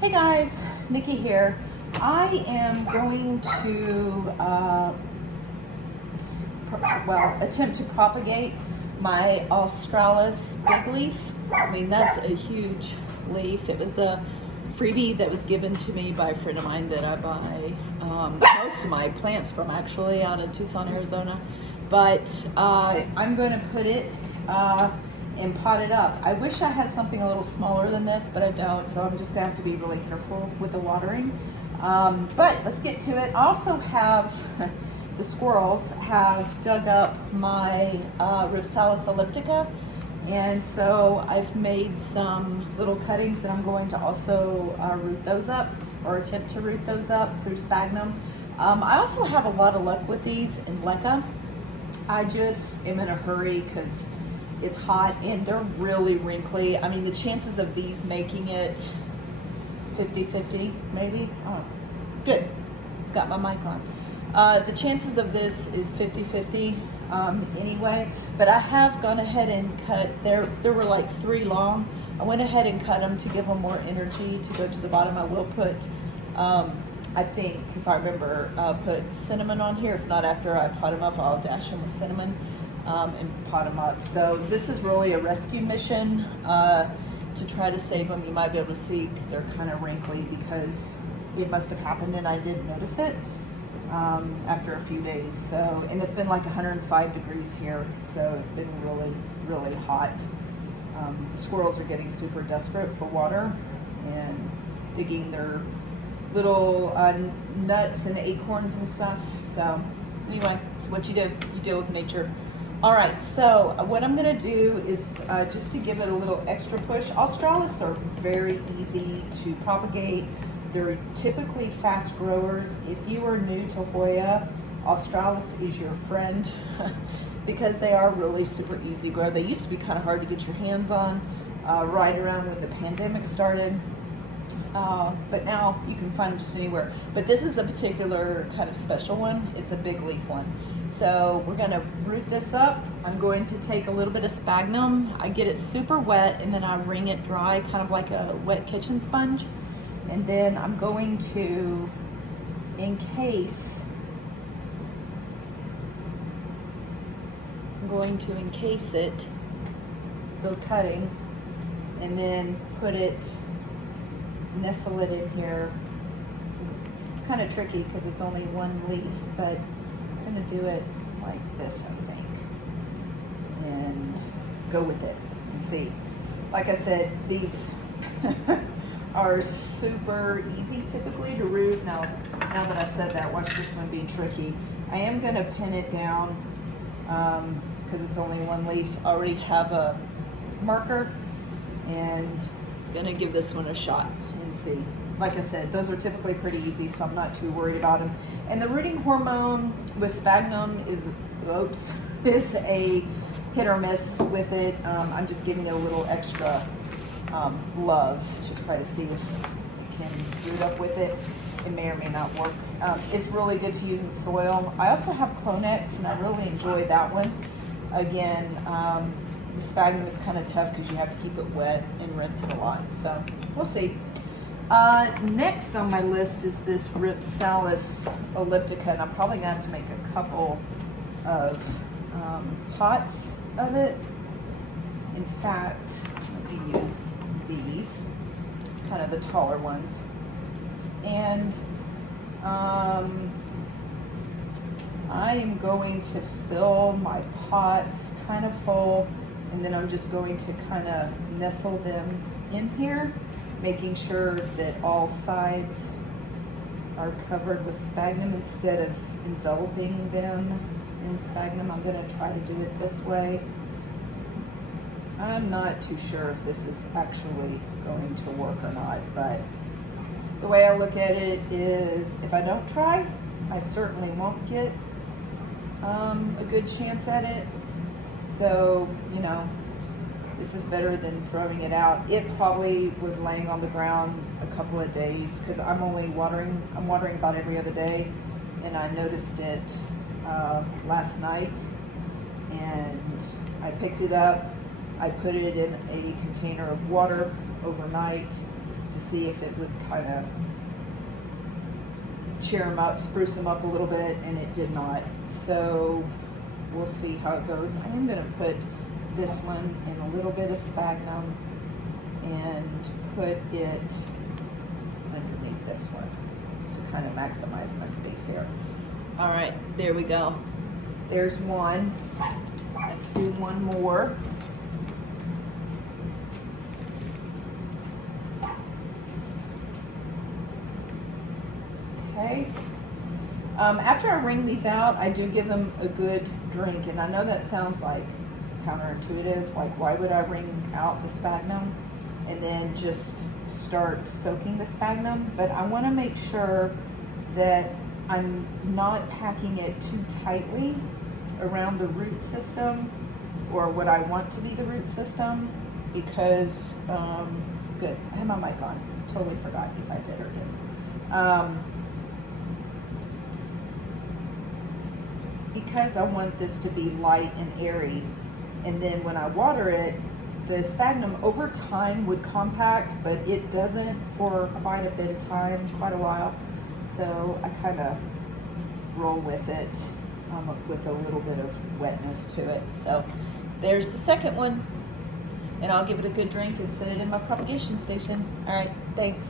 Hey guys, Nikki here. I am going to, attempt to propagate my Australis big leaf. I mean, that's a huge leaf. It was a freebie that was given to me by a friend of mine that I buy most of my plants from, actually, out of Tucson, Arizona. But I'm going to put it and pot it up. I wish I had something a little smaller than this, but I don't, so I'm just gonna have to be really careful with the watering. But let's get to it. I also have, the squirrels have dug up my Rhipsalis Elliptica, and so I've made some little cuttings and I'm going to also root those up, or attempt to root those up through Sphagnum. I also have a lot of luck with these in Leca. I just am in a hurry because it's hot and they're really wrinkly. I mean, the chances of these making it 50-50 maybe. Oh, good, got my mic on. The chances of this is 50-50 anyway, but I have gone ahead and cut, there were like 3 long. I went ahead and cut them to give them more energy to go to the bottom. I will put, I think, if I remember, put cinnamon on here. If not, after I pot them up, I'll dash them with cinnamon and pot them up. So this is really a rescue mission to try to save them. You might be able to see they're kind of wrinkly because it must have happened and I didn't notice it after a few days. So, and it's been like 105 degrees here, so it's been really, really hot. The squirrels are getting super desperate for water and digging their little nuts and acorns and stuff. So anyway, it's what you do. You deal with nature. All right, so what I'm gonna do is just to give it a little extra push. Australis are very easy to propagate. They're typically fast growers. If you are new to Hoya, Australis is your friend because they are really super easy to grow. They used to be kind of hard to get your hands on right around when the pandemic started. But now you can find them just anywhere. But this is a particular kind of special one. It's a big leaf one. So we're gonna root this up. I'm going to take a little bit of sphagnum. I get it super wet and then I wring it dry, kind of like a wet kitchen sponge. And then I'm going to encase it, the cutting, and then put it, nestle it in here. It's kind of tricky because it's only one leaf, but I'm going to do it like this, I think, and go with it and see. Like I said, these are super easy typically to root. Now that I said that, watch this one be tricky. I am going to pin it down because it's only one leaf. I already have a marker and gonna give this one a shot and see. Like I said, those are typically pretty easy, so I'm not too worried about them. And the rooting hormone with sphagnum is a hit or miss with it. I'm just giving it a little extra love to try to see if it can root up with it. It may or may not work. It's really good to use in soil. I also have Clonex, and I really enjoy that one. Again, the sphagnum is kind of tough because you have to keep it wet and rinse it a lot. So we'll see. Next on my list is this Rhipsalis Elliptica, and I'm probably gonna have to make a couple of pots of it. In fact, let me use these, kind of the taller ones. And I am going to fill my pots kind of full, and then I'm just going to kind of nestle them in here, making sure that all sides are covered with sphagnum instead of enveloping them in sphagnum. I'm going to try to do it this way. I'm not too sure if this is actually going to work or not, but the way I look at it is if I don't try, I certainly won't get a good chance at it. So, you know, this is better than throwing it out. It probably was laying on the ground a couple of days because I'm watering about every other day, and I noticed it last night, and I picked it up. I put it in a container of water overnight, to see if it would kind of cheer them up, spruce them up a little bit, and it did not. So we'll see how it goes. I am going to put this one in a little bit of sphagnum and put it underneath this one to kind of maximize my space here. All right, there we go. There's one. Let's do one more. Okay. After I wring these out, I do give them a good drink, and I know that sounds like counterintuitive, like why would I wring out the sphagnum and then just start soaking the sphagnum? But I want to make sure that I'm not packing it too tightly around the root system, or what I want to be the root system, because, good, I have my mic on, totally forgot if I did or didn't. Because I want this to be light and airy, and then when I water it, the sphagnum over time would compact, but it doesn't for quite a bit of time, quite a while. So I kind of roll with it with a little bit of wetness to it. So there's the second one, and I'll give it a good drink and set it in my propagation station. All right, thanks.